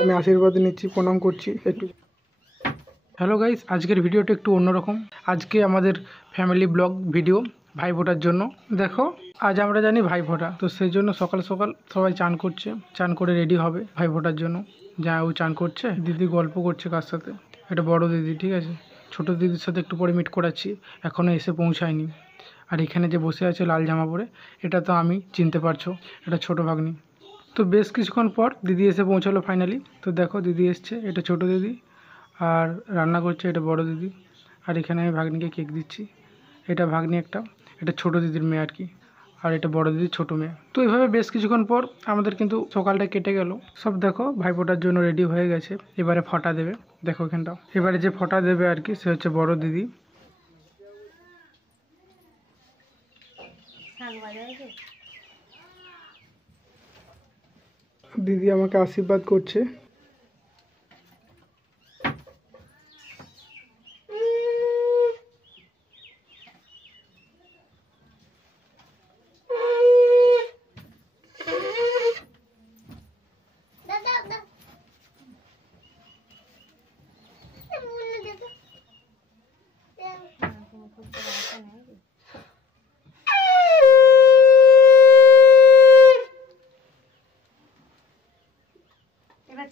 আমি আশীর্বাদ নিচ্ছি, প্রণাম করছি একটু। হ্যালো গাইস, আজকের ভিডিওটা একটু অন্যরকম। আজকে আমাদের ফ্যামিলি ব্লগ ভিডিও ভাইফোঁটার জন্য। দেখো, আজ আমরা জানি ভাইফোঁটা, তো সেই জন্য সকাল সকাল সবাই চান করছে, চান করে রেডি হবে ভাইফোঁটার জন্য। যা ও চান করছে, দিদি গল্প করছে কার সাথে, এটা বড় দিদি, ঠিক আছে। ছোট দিদির সাথে একটু পরে মিট করাচ্ছি, এখনও এসে পৌঁছায়নি। আর এখানে যে বসে আছে লাল জামা পরে, এটা তো আমি চিনতে পারছো, এটা ছোট ভাগ্নি। তো বেশ কিছুক্ষণ পর দিদি এসে পৌঁছালো ফাইনালি। তো দেখো দিদি এসছে, এটা ছোট দিদি, আর রান্না করছে এটা বড় দিদি। আর এখানে আমি ভাগ্নিকে কেক দিচ্ছি, এটা ভাগ্নি একটা, এটা ছোট দিদির মেয়ে আর কি, আর এটা বড় দিদির ছোট মেয়ে। তো এইভাবে বেশ কিছুক্ষণ পর আমাদের কিন্তু সকালটা কেটে গেল। সব দেখো ভাইফোঁটার জন্য রেডি হয়ে গেছে, এবারে ফটা দেবে। দেখো এখানটা এবারে যে ফটা দেবে আর কি, সে হচ্ছে বড় দিদি। দিদি আমাকে আশীর্বাদ করছে।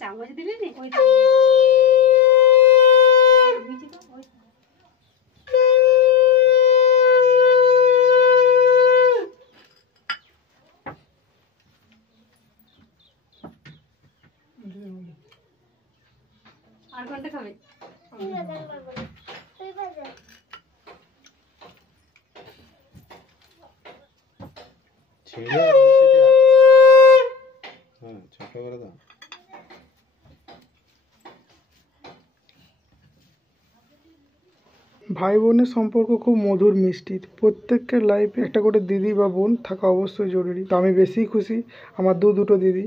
চামচ দিবি নি ওই আর কোনটা খাবে? ছোট করে দাও। ভাই বোনের সম্পর্ক খুব মধুর মিষ্টির। প্রত্যেকের লাইফে একটা করে দিদি বা বোন থাকা অবশ্যই জরুরি। তো আমি বেশি খুশি আমার দুটো দিদি।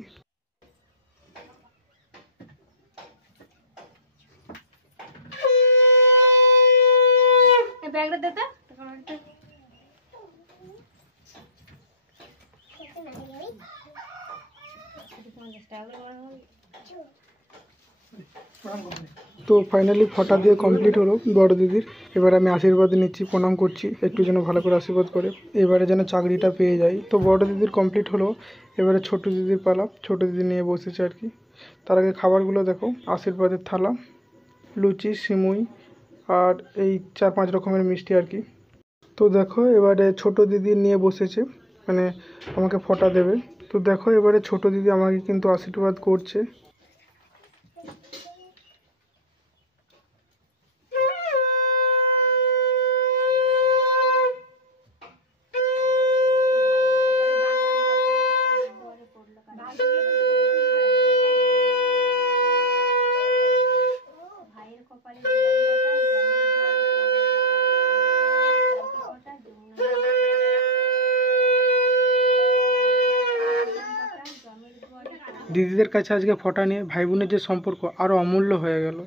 ব্যাগটা দে তো। তো ফাইনালি ফটা দিয়ে কমপ্লিট হলো বড় দিদির। এবার আমি আশীর্বাদ নিচ্ছি, প্রণাম করছি একটু, যেন ভালো করে আশীর্বাদ করে, এবারে যেন চাকরিটা পেয়ে যাই। তো বড় দিদির কমপ্লিট হলো, এবারে ছোট দিদির পালা। ছোট দিদি নিয়ে বসেছে আর কি। তার আগে খাবারগুলো দেখো, আশীর্বাদের থালা, লুচি, সিমুই, আর এই 4-5 রকমের মিষ্টি আর কি। তো দেখো এবারে ছোট দিদি নিয়ে বসেছে, মানে আমাকে ফটা দেবে। তো দেখো এবারে ছোট দিদি আমাকে কিন্তু আশীর্বাদ করছে। দিদিদের কাছে আজকে ফটা নিয়ে ভাই বোনের যে সম্পর্ক আরও অমূল্য হয়ে গেল।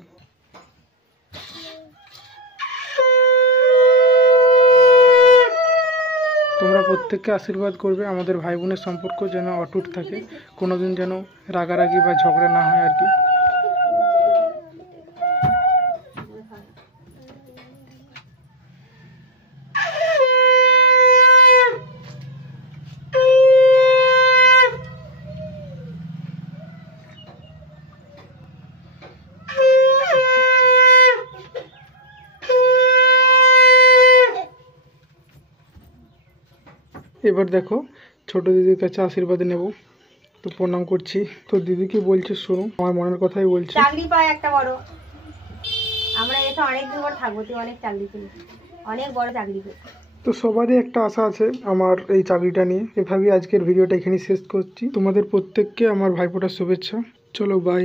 তোমরা প্রত্যেককে আশীর্বাদ করবে আমাদের ভাই বোনের সম্পর্ক যেন অটুট থাকে, কোনোদিন যেন রাগারাগি বা ঝগড়া না হয় আর কি। এবার দেখো ছোট দিদির কাছে আশীর্বাদ নেব। তো প্রণাম করছি। তো দিদি কি বলছে শোনো, আমার মনের কথাই বলছে। চাকরি পায় একটা বড়, আমরা এসে অনেকদিন পর থাকবো, তুই অনেক চাকরি পেলি, অনেক বড় চাকরি পেলি। তো সবারই একটা আশা আছে আমার এই চাকরিটা নিয়ে। এভাবেই আজকের ভিডিওটা এখানেই শেষ করছি। তোমাদের প্রত্যেককে আমার ভাইফোঁটার শুভেচ্ছা। চলো বাই।